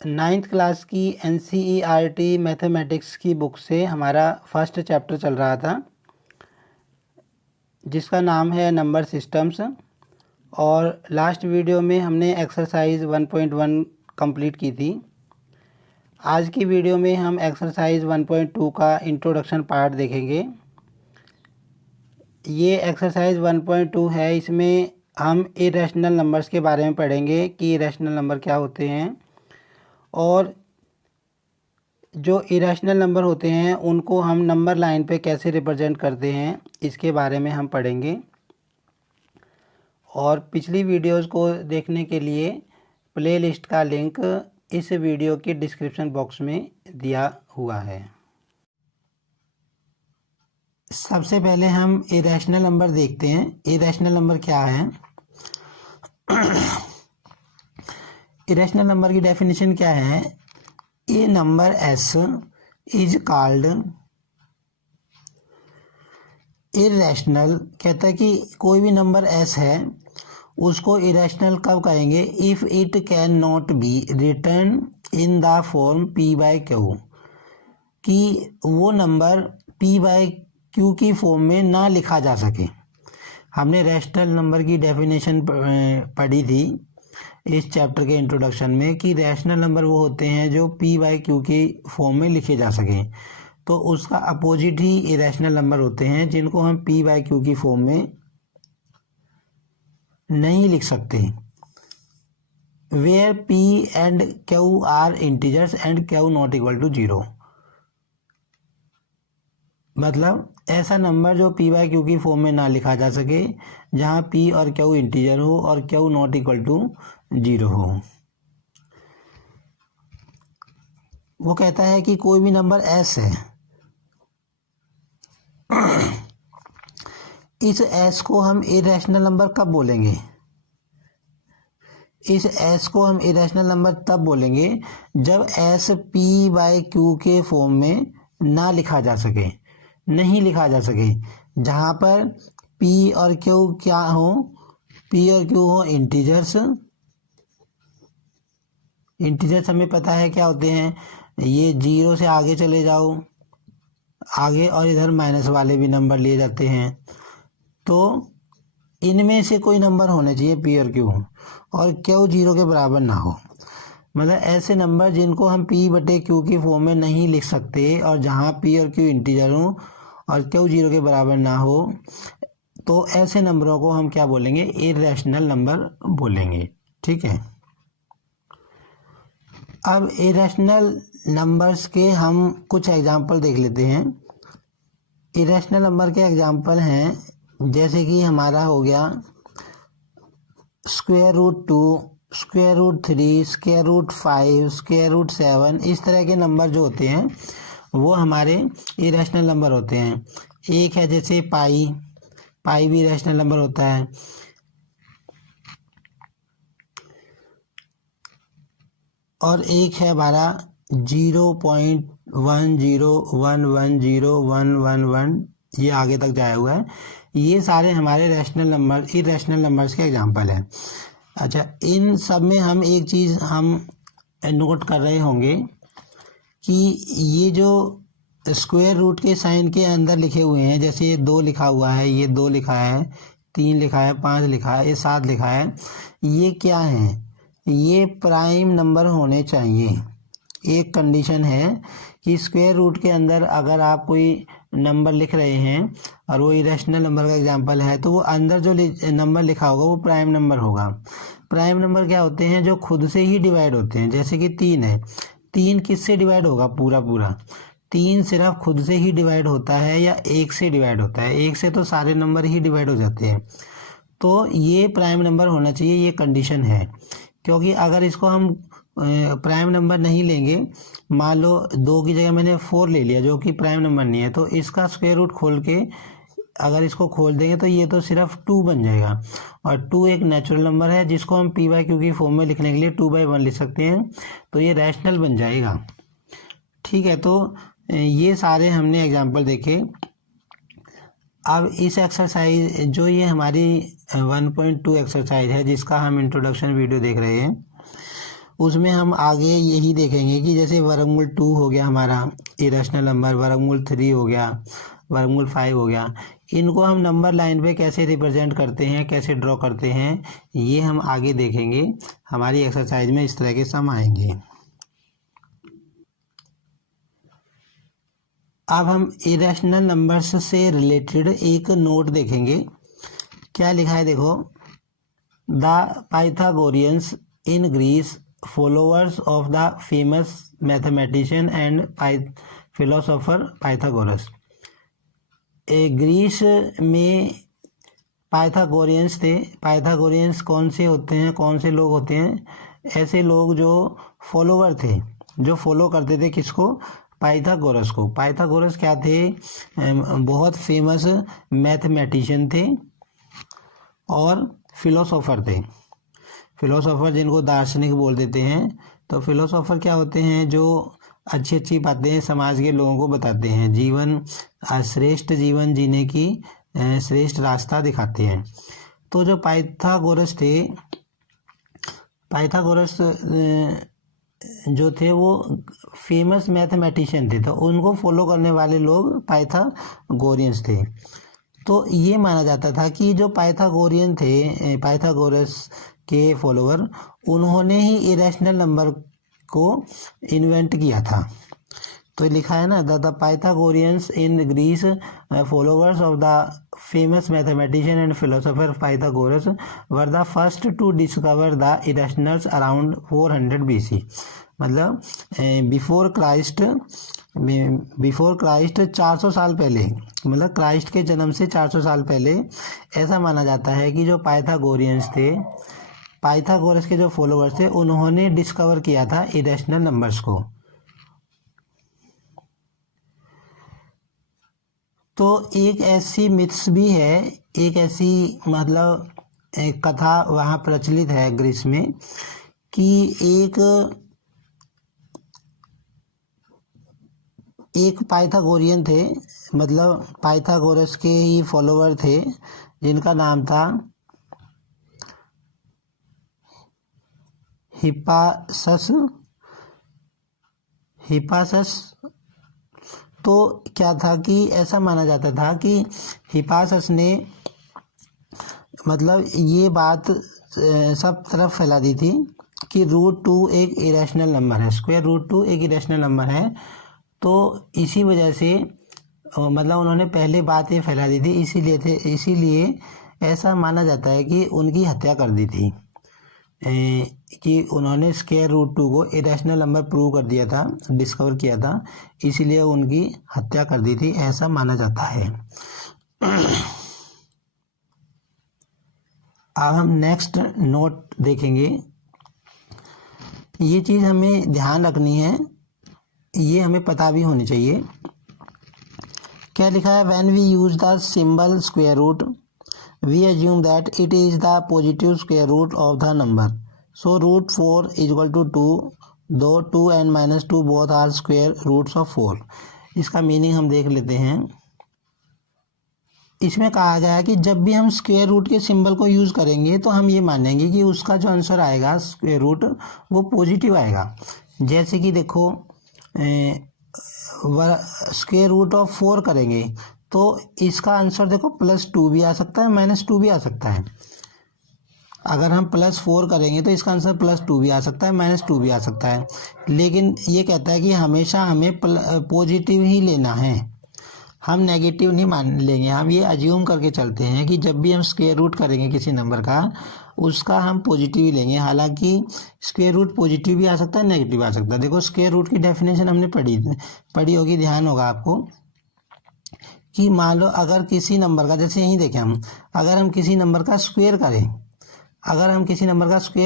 Ninth class की NCERT mathematics की book से हमारा फर्स्ट चैप्टर चल रहा था जिसका नाम है नंबर सिस्टम्स। और लास्ट वीडियो में हमने एक्सरसाइज 1.1 कंप्लीट की थी। आज की वीडियो में हम एक्सरसाइज 1.2 का इंट्रोडक्शन पार्ट देखेंगे। ये एक्सरसाइज 1.2 है। इसमें हम इरेशनल नंबर्स के बारे में पढ़ेंगे कि इरेशनल नंबर क्या होते हैं और जो इरेशनल नंबर होते हैं उनको हम नंबर लाइन पे कैसे रिप्रेजेंट करते हैं इसके बारे में हम पढ़ेंगे। और पिछली वीडियोस को देखने के लिए प्लेलिस्ट का लिंक इस वीडियो के डिस्क्रिप्शन बॉक्स में दिया हुआ है। सबसे पहले हम इरेशनल नंबर देखते हैं। इरेशनल नंबर क्या है? इरेशनल नंबर की डेफिनेशन क्या है? A number s is called irrational. कहता है कि कोई भी नंबर एस है उसको इरेशनल कब कहेंगे? If it can not be written in the form P by Q, कि वो नंबर पी बाय क्यू की फॉर्म में ना लिखा जा सके। हमने रैशनल नंबर की डेफिनेशन पढ़ी थी इस चैप्टर के इंट्रोडक्शन में कि रैशनल नंबर वो होते हैं जो पी बाय क्यू की फॉर्म में लिखे जा सके। तो उसका अपोजिट ही इरेशनल नंबर होते हैं जिनको हम पी बाय क्यू की फॉर्म में नहीं लिख सकते। Where P and Q are integers and Q not equal to 0। मतलब ऐसा नंबर जो पी बाय क्यू की फॉर्म में ना लिखा जा सके, जहां पी और क्यू इंटीजर हो और क्यू नॉट इक्वल टू 0 हो। वो कहता है कि कोई भी नंबर एस है, इस एस को हम इरेशनल नंबर कब बोलेंगे? इस एस को हम इरेशनल नंबर तब बोलेंगे जब एस पी बाय क्यू के फॉर्म में ना लिखा जा सके, नहीं लिखा जा सके। जहां पर पी और क्यू क्या हो? पी और क्यू हो इंटीजर्स। इंटीजर्स हमें पता है क्या होते हैं। ये 0 से आगे चले जाओ आगे और इधर माइनस वाले भी नंबर लिए जाते हैं। तो इनमें से कोई नंबर होने चाहिए पी और क्यू, और क्यू 0 के बराबर ना हो। मतलब ऐसे नंबर जिनको हम पी बटे क्यू की फॉर्म में नहीं लिख सकते और जहां पी और क्यू इंटीजर हो और क्यू 0 के बराबर ना हो, तो ऐसे नंबरों को हम क्या बोलेंगे? इरेशनल नंबर बोलेंगे। ठीक है। अब इरेशनल नंबर्स के हम कुछ एग्जाम्पल देख लेते हैं। इरेशनल नंबर के एग्जाम्पल हैं जैसे कि हमारा हो गया √2, √3, √5, √7। इस तरह के नंबर जो होते हैं वो हमारे इरेशनल नंबर होते हैं। एक है जैसे पाई, पाई भी इरेशनल नंबर होता है। और एक है हमारा 0.10110111, ये आगे तक जाया हुआ है। ये सारे हमारे रैशनल नंबर इरेशनल नंबर्स के एग्जांपल हैं। अच्छा, इन सब में हम एक चीज़ हम नोट कर रहे होंगे कि ये जो स्क्वायर रूट के साइन के अंदर लिखे हुए हैं, जैसे ये 2 लिखा हुआ है, ये 2 लिखा है, 3 लिखा है, 5 लिखा है, ये 7 लिखा है, ये क्या है? ये प्राइम नंबर होने चाहिए। एक कंडीशन है कि स्क्वायर रूट के अंदर अगर आप कोई नंबर लिख रहे हैं और वो इरेशनल नंबर का एग्जांपल है, तो वो अंदर जो नंबर लिखा होगा वो प्राइम नंबर होगा। प्राइम नंबर क्या होते हैं? जो खुद से ही डिवाइड होते हैं। जैसे कि 3 है, 3 किससे डिवाइड होगा? पूरा पूरा 3 सिर्फ खुद से ही डिवाइड होता है या 1 से डिवाइड होता है? 1 से तो सारे नंबर ही डिवाइड हो जाते हैं। तो ये प्राइम नंबर होना चाहिए, ये कंडीशन है। क्योंकि अगर इसको हम प्राइम नंबर नहीं लेंगे, मान लो 2 की जगह मैंने 4 ले लिया जो कि प्राइम नंबर नहीं है, तो इसका स्क्वायर रूट खोल के अगर इसको खोल देंगे तो ये तो सिर्फ 2 बन जाएगा। और 2 एक नेचुरल नंबर है जिसको हम पी बाय क्यू की फॉर्म में लिखने के लिए 2/1 लिख सकते हैं, तो ये रैशनल बन जाएगा। ठीक है। तो ये सारे हमने एग्जाम्पल देखे। अब इस एक्सरसाइज जो ये हमारी 1.2 एक्सरसाइज है जिसका हम इंट्रोडक्शन वीडियो देख रहे हैं, उसमें हम आगे यही देखेंगे कि जैसे वर्गमूल 2 हो गया हमारा इरेशनल नंबर, वर्गमूल 3 हो गया, वर्गमूल 5 हो गया, इनको हम नंबर लाइन पे कैसे रिप्रेजेंट करते हैं, कैसे ड्रॉ करते हैं, ये हम आगे देखेंगे। हमारी एक्सरसाइज में इस तरह के सम आएंगे। अब हम इरेशनल नंबर्स से रिलेटेड एक नोट देखेंगे। क्या लिखा है देखो, the Pythagoreans in Greece, followers of the famous mathematician and philosopher Pythagoras. Greece में पाइथागोरियंस थे। पाइथागोरियंस कौन से होते हैं, कौन से लोग होते हैं? ऐसे लोग जो फॉलोवर थे, जो फॉलो करते थे किसको? पाइथागोरस को। पाइथागोरस क्या थे? बहुत फेमस मैथमेटिशियन थे और फिलोसोफर थे। फिलोसोफर जिनको दार्शनिक बोल देते हैं। तो फिलोसोफर क्या होते हैं? जो अच्छी अच्छी बातें समाज के लोगों को बताते हैं, जीवन श्रेष्ठ जीवन जीने की श्रेष्ठ रास्ता दिखाते हैं। तो जो पाइथागोरस थे, पाइथागोरस जो थे वो फेमस मैथमेटिशियन थे, तो उनको फॉलो करने वाले लोग पाइथागोरियंस थे। तो ये माना जाता था कि जो पाइथागोरियन थे, पाइथागोरस के फॉलोवर, उन्होंने ही इरेशनल नंबर को इन्वेंट किया था। तो लिखा है ना, the Pythagoreans in Greece, followers of the famous mathematician and philosopher Pythagoras were the first to discover the irrationals around 400 BC। मतलब बिफोर क्राइस्ट 400 साल पहले, मतलब क्राइस्ट के जन्म से 400 साल पहले ऐसा माना जाता है कि जो पाइथागोरियंस थे, पाइथागोरस के जो फॉलोवर्स थे, उन्होंने डिस्कवर किया था इरेशनल नंबर्स को। तो एक ऐसी मिथ्स भी है, एक ऐसी मतलब एक कथा वहाँ प्रचलित है ग्रीस में कि एक पाइथागोरियन थे, मतलब पाइथागोरस के ही फॉलोवर थे, जिनका नाम था हिपासस। तो क्या था कि ऐसा माना जाता था कि हिपासस ने मतलब ये बात सब तरफ फैला दी थी कि √2 एक इरेशनल नंबर है, स्क्वायर √2 एक इरेशनल नंबर है। तो इसी वजह से मतलब उन्होंने पहले बात ये फैला दी थी, इसीलिए ऐसा माना जाता है कि उनकी हत्या कर दी थी, कि उन्होंने स्क्वायर √2 को इरेशनल नंबर प्रूव कर दिया था, डिस्कवर किया था, इसीलिए उनकी हत्या कर दी थी, ऐसा माना जाता है। अब हम नेक्स्ट नोट देखेंगे। ये चीज़ हमें ध्यान रखनी है, ये हमें पता भी होनी चाहिए। क्या लिखा है? When we use the symbol square root we assume that it is the positive square root of the number, so √4 is equal to 2, though 2 and -2 both are square roots of 4। इसका मीनिंग हम देख लेते हैं। इसमें कहा गया है कि जब भी हम स्क्वायर रूट के सिंबल को यूज़ करेंगे तो हम ये मानेंगे कि उसका जो आंसर आएगा स्क्वायर रूट वो पॉजिटिव आएगा। जैसे कि देखो स्क्वायर रूट ऑफ 4 करेंगे तो इसका आंसर देखो +2 भी आ सकता है, -2 भी आ सकता है। अगर हम +4 करेंगे तो इसका आंसर +2 भी आ सकता है, -2 भी आ सकता है। लेकिन ये कहता है कि हमेशा हमें पॉजिटिव ही लेना है, हम नेगेटिव नहीं मान लेंगे। हम ये अज्यूम करके चलते हैं कि जब भी हम स्क्वायर रूट करेंगे किसी नंबर का, उसका हम पॉजिटिव ही लेंगे। हालांकि स्क्वायर रूट पॉजिटिव भी आ सकता है, नेगेटिव आ सकता है। देखो स्क्वायर रूट की डेफिनेशन हमने पढ़ी होगी, ध्यान होगा आपको कि मान लो अगर किसी नंबर का, जैसे यहीं देखें हम, अगर हम किसी नंबर का स्क्वायर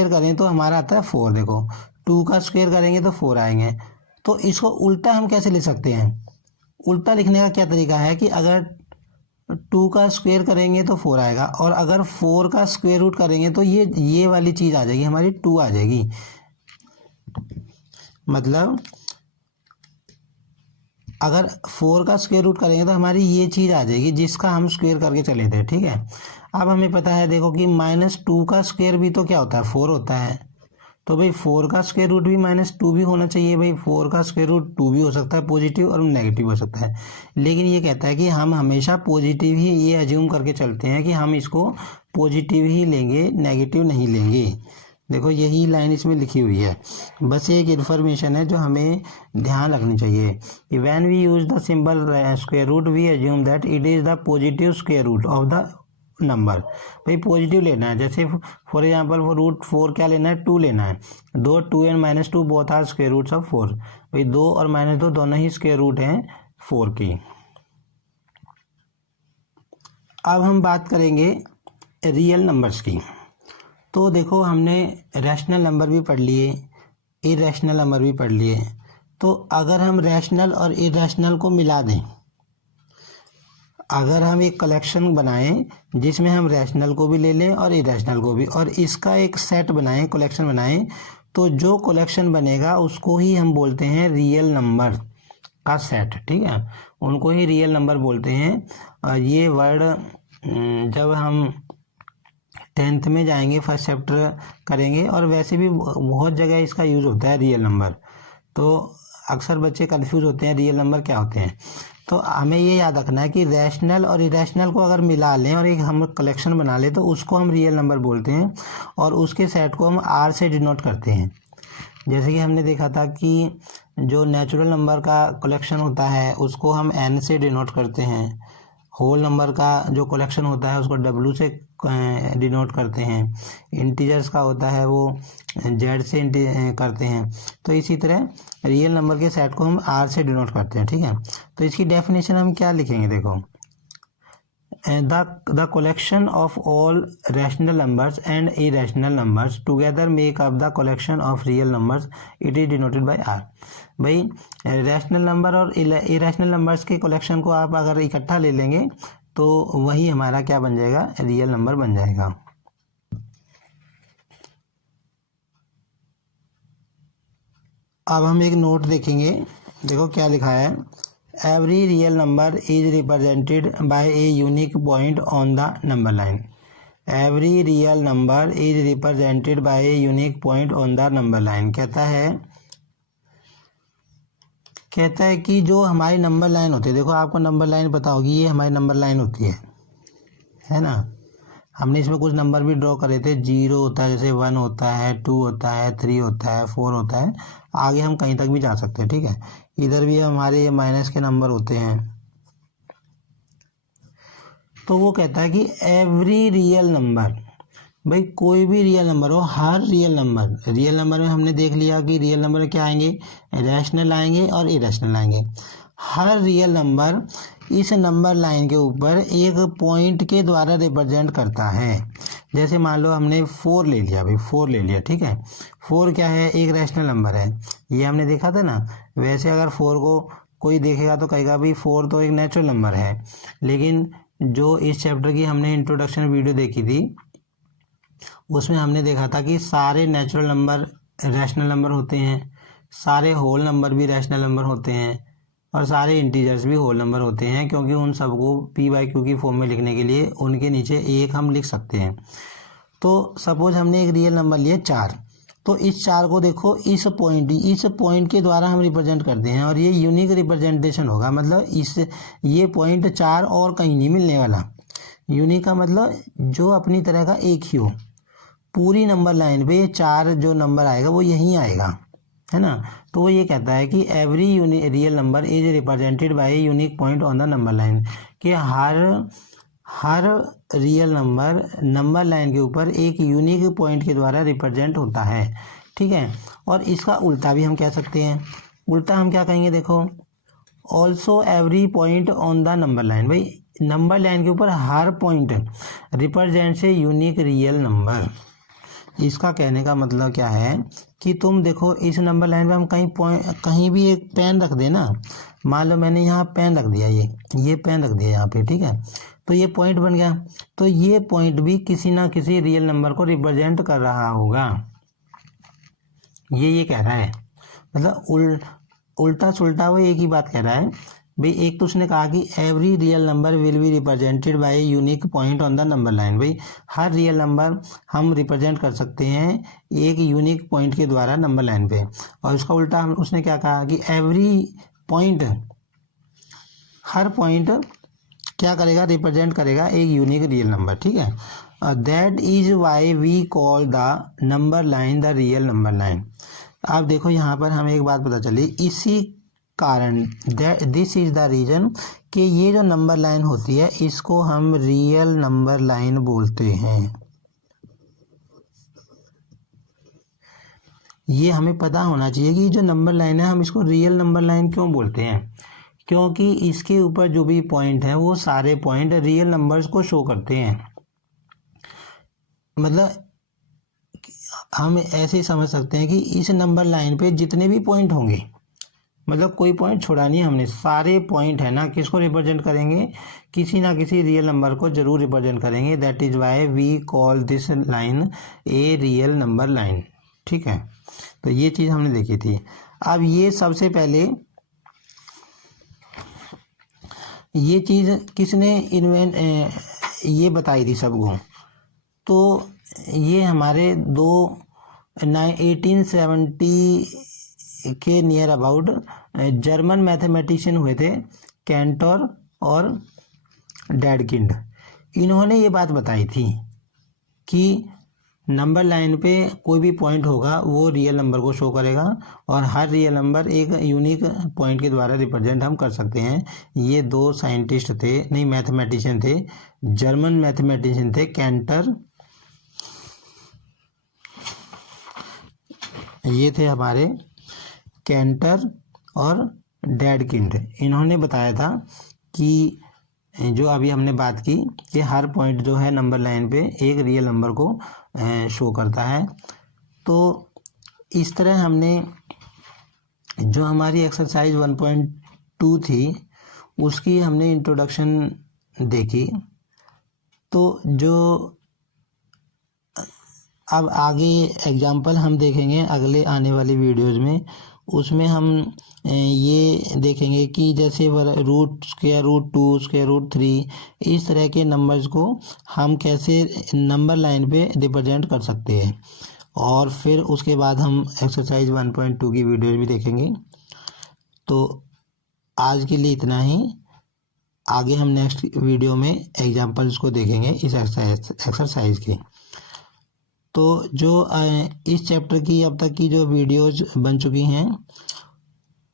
करें, तो हमारा आता है 4। देखो 2 का स्क्वायर करेंगे तो 4 आएंगे। तो इसको उल्टा हम कैसे लिख सकते हैं? उल्टा लिखने का क्या तरीका है कि अगर 2 का स्क्वायर करेंगे तो 4 आएगा, और अगर 4 का स्क्वायर रूट करेंगे तो ये वाली चीज़ आ जाएगी, हमारी 2 आ जाएगी। मतलब अगर 4 का स्क्वायर रूट करेंगे तो हमारी ये चीज़ आ जाएगी जिसका हम स्क्वायर करके चले थे, ठीक है। अब हमें पता है देखो कि -2 का स्क्वायर भी तो क्या होता है? 4 होता है। तो भाई 4 का स्क्वायर रूट भी -2 भी होना चाहिए भाई। 4 का स्क्वायर रूट 2 भी हो सकता है पॉजिटिव और नेगेटिव हो सकता है, लेकिन ये कहता है कि हम हमेशा पॉजिटिव ही ये अज्यूम करके चलते हैं कि हम इसको पॉजिटिव ही लेंगे, नेगेटिव नहीं लेंगे। देखो यही लाइन इसमें लिखी हुई है, बस एक इन्फॉर्मेशन है जो हमें ध्यान रखनी चाहिए। When we use the symbol square root we assume that it is the positive square root of the number. भाई पॉजिटिव लेना है, जैसे फॉर एग्जांपल फॉर रूट 4 क्या लेना है, 2 लेना है। 2 and -2 both are square roots of 4। भाई 2 और -2 दोनों ही स्क्वायर रूट हैं 4 की। अब हम बात करेंगे रियल नंबर्स की। तो देखो हमने रैशनल नंबर भी पढ़ लिए, इरेशनल नंबर भी पढ़ लिए। तो अगर हम रैशनल और इरेशनल को मिला दें, अगर हम एक कलेक्शन बनाएं जिसमें हम रैशनल को भी ले लें और इरेशनल को भी, और इसका एक सेट बनाएं, कलेक्शन बनाएं, तो जो कलेक्शन बनेगा उसको ही हम बोलते हैं रियल नंबर का सेट। ठीक है, उनको ही रियल नंबर बोलते हैं। ये वर्ड जब हम 10th में जाएंगे, फर्स्ट चैप्टर करेंगे, और वैसे भी बहुत जगह इसका यूज़ होता है रियल नंबर। तो अक्सर बच्चे कंफ्यूज होते हैं रियल नंबर क्या होते हैं। तो हमें ये याद रखना है कि रैशनल और इरेशनल को अगर मिला लें और एक हम कलेक्शन बना लें तो उसको हम रियल नंबर बोलते हैं, और उसके सेट को हम आर से डिनोट करते हैं। जैसे कि हमने देखा था कि जो नेचुरल नंबर का कलेक्शन होता है उसको हम एन से डिनोट करते हैं, होल नंबर का जो कलेक्शन होता है उसको डब्ल्यू से डिनोट करते हैं, इंटीजर्स का होता है वो जेड से करते हैं। तो इसी तरह रियल नंबर के सेट को हम आर से डिनोट करते हैं। ठीक है, तो इसकी डेफिनेशन हम क्या लिखेंगे, देखो the collection of all rational numbers and irrational numbers together make up the collection of real numbers, it is denoted by r। भाई रैशनल नंबर और इरेशनल नंबर्स के कलेक्शन को आप अगर इकट्ठा ले लेंगे तो वही हमारा क्या बन जाएगा, रियल नंबर बन जाएगा। अब हम एक नोट देखेंगे, देखो क्या लिखा है। Every real number is represented by a unique point on the number line. Every real number is represented by a unique point on the number line। कहता है कि जो हमारी नंबर लाइन होती है, देखो आपको नंबर लाइन पता होगी, ये हमारी नंबर लाइन होती है ना। हमने इसमें कुछ नंबर भी ड्रॉ करे थे, 0 होता है, जैसे 1 होता है, 2 होता है, 3 होता है, 4 होता है, आगे हम कहीं तक भी जा सकते हैं। ठीक है, इधर भी हमारे माइनस के नंबर होते हैं। तो वो कहता है कि एवरी रियल नंबर, भाई कोई भी रियल नंबर हो, हर रियल नंबर में हमने देख लिया कि रियल नंबर क्या आएंगे, रैशनल आएंगे और इरेशनल आएंगे। हर रियल नंबर इस नंबर लाइन के ऊपर एक पॉइंट के द्वारा रिप्रेजेंट करता है। जैसे मान लो हमने 4 ले लिया, भाई 4 ले लिया। ठीक है, 4 क्या है, एक रैशनल नंबर है, ये हमने देखा था ना। वैसे अगर 4 को कोई देखेगा तो कहेगा भाई 4 तो एक नेचुरल नंबर है, लेकिन जो इस चैप्टर की हमने इंट्रोडक्शन वीडियो देखी थी उसमें हमने देखा था कि सारे नेचुरल नंबर रैशनल नंबर होते हैं, सारे होल नंबर भी रैशनल नंबर होते हैं, और सारे इंटीजर्स भी होल नंबर होते हैं, क्योंकि उन सबको p/q की फॉर्म में लिखने के लिए उनके नीचे एक हम लिख सकते हैं। तो सपोज हमने एक रियल नंबर लिया 4, तो इस 4 को देखो इस पॉइंट के द्वारा हम रिप्रेजेंट करते हैं, और ये यूनिक रिप्रेजेंटेशन होगा। मतलब ये पॉइंट 4 और कहीं नहीं मिलने वाला। यूनिक का मतलब जो अपनी तरह का एक ही हो। पूरी नंबर लाइन पे ये 4 जो नंबर आएगा वो यहीं आएगा, है ना। तो वो ये कहता है कि every real number is represented by a unique point on the number line, कि हर रियल नंबर लाइन के ऊपर एक यूनिक पॉइंट के द्वारा रिप्रेजेंट होता है। ठीक है, और इसका उल्टा भी हम कह सकते हैं। उल्टा हम क्या कहेंगे, देखो also every point on the number line, भाई नंबर लाइन के ऊपर हर पॉइंट represents a unique real number. इसका कहने का मतलब क्या है कि तुम देखो इस नंबर लाइन पे हम कहीं भी एक पेन रख देना, मान लो मैंने यहाँ पेन रख दिया, ये पेन रख दिया यहाँ पे। ठीक है, तो ये पॉइंट बन गया, तो ये पॉइंट भी किसी ना किसी रियल नंबर को रिप्रेजेंट कर रहा होगा। ये कह रहा है, मतलब उल्टा सुल्टा वो एक ही बात कह रहा है भाई एक तो उसने कहा कि every real number will be represented by unique point on the number line. भाई हर रियल नंबर हम रिप्रेजेंट कर सकते हैं एक यूनिक पॉइंट के द्वारा नंबर लाइन पे। और उसका उल्टा उसने क्या कहा कि एवरी पॉइंट, हर पॉइंट क्या करेगा, रिप्रेजेंट करेगा एक यूनिक रियल नंबर। ठीक है, that is why we call the number line the real number line. आप देखो यहाँ पर हमें एक बात पता चली, इसी कारण दिस इज द रीजन कि ये जो नंबर लाइन होती है इसको हम रियल नंबर लाइन बोलते हैं। ये हमें पता होना चाहिए कि जो नंबर लाइन है हम इसको रियल नंबर लाइन क्यों बोलते हैं, क्योंकि इसके ऊपर जो भी पॉइंट है वो सारे पॉइंट रियल नंबर्स को शो करते हैं। मतलब हम ऐसे ही समझ सकते हैं कि इस नंबर लाइन पे जितने भी पॉइंट होंगे, मतलब कोई पॉइंट छोड़ा नहीं हमने, सारे पॉइंट है ना किसको रिप्रेजेंट करेंगे, किसी ना किसी रियल नंबर को जरूर रिप्रेजेंट करेंगे। That is why we call this line a real number line. ठीक है, तो ये चीज़ हमने देखी थी। अब ये सबसे पहले ये चीज़ किसने ये बताई थी सबको, तो ये हमारे 1870 के नियर अबाउट जर्मन मैथमेटिशियन हुए थे, कैंटर और डेडकिंड। इन्होंने ये बात बताई थी कि नंबर लाइन पे कोई भी पॉइंट होगा वो रियल नंबर को शो करेगा और हर रियल नंबर एक यूनिक पॉइंट के द्वारा रिप्रेजेंट हम कर सकते हैं। ये दो साइंटिस्ट थे, नहीं मैथमेटिशियन थे, जर्मन मैथमेटिशियन थे, कैंटर, ये थे हमारे कैंटर और डेडकिंड। इन्होंने बताया था कि जो अभी हमने बात की कि हर पॉइंट जो है नंबर लाइन पे एक रियल नंबर को शो करता है। तो इस तरह हमने जो हमारी एक्सरसाइज 1.2 थी उसकी हमने इंट्रोडक्शन देखी। तो जो अब आगे एग्जाम्पल हम देखेंगे अगले आने वाली वीडियोज़ में, उसमें हम ये देखेंगे कि जैसे root square root 2 square root 3 इस तरह के नंबर्स को हम कैसे नंबर लाइन पे रिप्रेजेंट कर सकते हैं। और फिर उसके बाद हम एक्सरसाइज 1.2 की वीडियो भी देखेंगे। तो आज के लिए इतना ही, आगे हम नेक्स्ट वीडियो में एग्जाम्पल्स को देखेंगे इस एक्सरसाइज के। तो जो इस चैप्टर की अब तक की जो वीडियोज बन चुकी हैं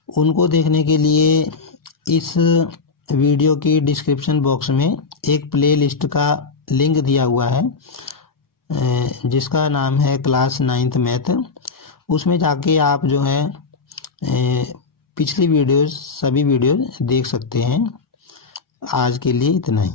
उनको देखने के लिए इस वीडियो की डिस्क्रिप्शन बॉक्स में एक प्लेलिस्ट का लिंक दिया हुआ है जिसका नाम है क्लास 9th मैथ। उसमें जाके आप जो है पिछली वीडियोस सभी वीडियोस देख सकते हैं। आज के लिए इतना ही।